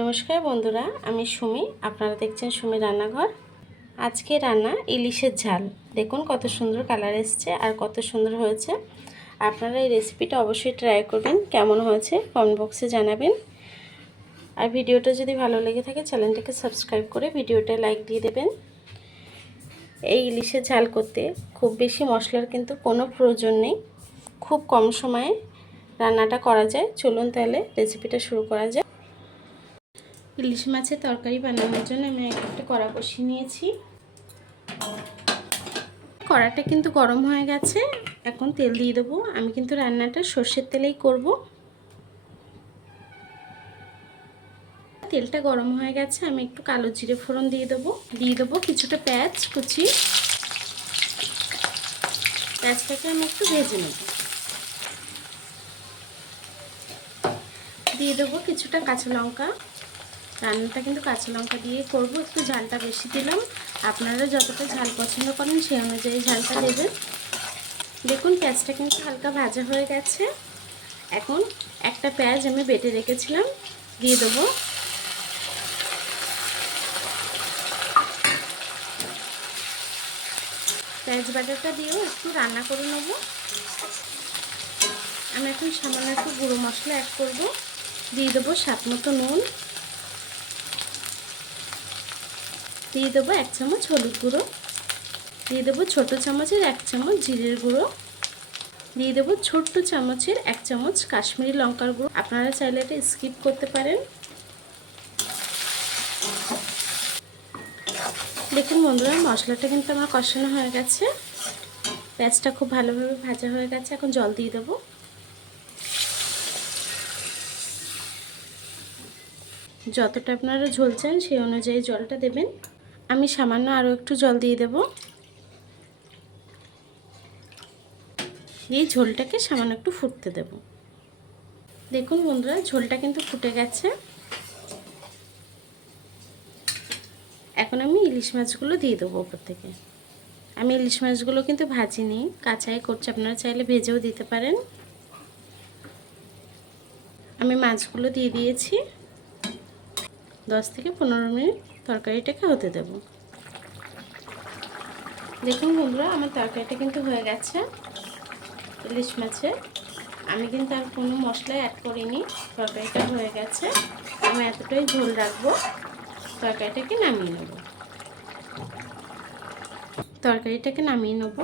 নমস্কার বন্ধুরা, আমি সুমি। আপনারা দেখছেন সুমি রান্নাঘর। আজকে রান্না ইলিশের ঝাল। দেখুন কত সুন্দর কালার এসছে আর কত সুন্দর হয়েছে। আপনারা এই রেসিপিটা অবশ্যই ট্রাই করবেন, কেমন হয়েছে কমেন্ট বক্সে জানাবেন। আর ভিডিওটা যদি ভালো লেগে থাকে চ্যানেলটাকে সাবস্ক্রাইব করে ভিডিওটা লাইক দিয়ে দেবেন। এই ইলিশের ঝাল করতে খুব বেশি মশলার কিন্তু কোনো প্রয়োজন নেই। খুব কম সময়ে রান্নাটা করা যায়। চলুন তাহলে রেসিপিটা শুরু করা যায় ইলিশ মাছের তরকারি বানানোর জন্য আমি একটা কড়া বসিয়ে নিয়েছি। কড়াটা কিন্তু গরম হয়ে গেছে, এখন তেল দিয়ে দেবো। আমি কিন্তু রান্নাটা সর্ষের তেলেই করব। তেলটা গরম হয়ে গেছে, আমি একটু কালো জিরে ফোড়ন দিয়ে দেবো। দিয়ে দেবো কিছুটা পেঁয়াজ কুচি। পেঁয়াজটাকে আমি একটু ভেজে নেব। দিয়ে দেবো কিছুটা কাঁচা লঙ্কা। রান্নাটা কিন্তু কাঁচা লঙ্কা দিয়ে করব। একটু ঝালটা বেশি দিলাম। আপনারা যতটা ঝাল পছন্দ করেন সেই অনুযায়ী ঝালটা দেবেন। দেখুন, পেঁয়াজটা কিন্তু হালকা ভাজা হয়ে গেছে। এখন একটা পেঁয়াজ আমি বেটে রেখেছিলাম, দিয়ে দেবো। পেঁয়াজ বাটাটা দিয়েও একটু রান্না করে নেব। আমি এখন সামান্য একটু গুঁড়ো মশলা অ্যাড করব। দিয়ে দেবো স্বাদ মতো নুন। দিয়ে দেবো এক চামচ হলুদ গুঁড়ো। দিয়ে দেবো ছোটো চামচের এক চামচ জিরের গুঁড়ো। দিয়ে দেবো ছোট্ট চামচের এক চামচ কাশ্মীরি লঙ্কার গুঁড়ো। আপনারা চাইলে এটা স্কিপ করতে পারেন। দেখুন বন্ধুরা, মশলাটা কিন্তু আমার কষানো হয়ে গেছে। পেঁয়াজটা খুব ভালোভাবে ভাজা হয়ে গেছে, এখন জল দিয়ে দেবো। যতটা আপনারা ঝোল চান সেই অনুযায়ী জলটা দেবেন। আমি সামান্য আরও একটু জল দিয়ে দেব। দিয়ে ঝোলটাকে সামান্য একটু ফুটতে দেব। দেখুন বন্ধুরা, ঝোলটা কিন্তু ফুটে গেছে। এখন আমি ইলিশ মাছগুলো দিয়ে দেবো ওপর থেকে। আমি ইলিশ মাছগুলো কিন্তু ভাজিনি, কাঁচাই করছি। আপনারা চাইলে ভেজেও দিতে পারেন। আমি মাছগুলো দিয়ে দিয়েছি। দশ থেকে পনেরো মিনিট তরকারিটাকে হতে দেব। দেখুন বন্ধুরা, আমার তরকারিটা কিন্তু হয়ে গেছে ইলিশ মাছের। আমি কিন্তু আর কোনো মশলা অ্যাড করিনি, তরকারিটা হয়ে গেছে। আমি এতটাই ঝোল রাখব, তরকারিটাকে নামিয়ে নেব। তরকারিটাকে নামিয়ে নেব।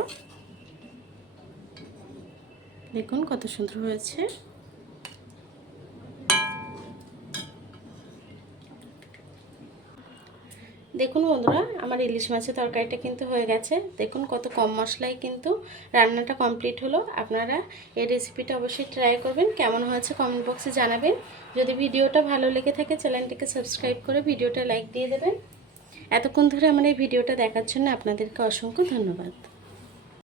দেখুন কত সুন্দর হয়েছে। দেখুন বন্ধুরা, আমার ইলিশ মাছের তরকারিটা কিন্তু হয়ে গেছে। দেখুন কত কম মশলায় কিন্তু রান্নাটা কমপ্লিট হলো। আপনারা এই রেসিপিটা অবশ্যই ট্রাই করবেন। কেমন হয়েছে কমেন্ট বক্সে জানাবেন। যদি ভিডিওটা ভালো লেগে থাকে চ্যানেলটিকে সাবস্ক্রাইব করে ভিডিওটা লাইক দিয়ে দেবেন। এতক্ষণ ধরে আমার এই ভিডিওটা দেখার জন্য আপনাদেরকে অসংখ্য ধন্যবাদ।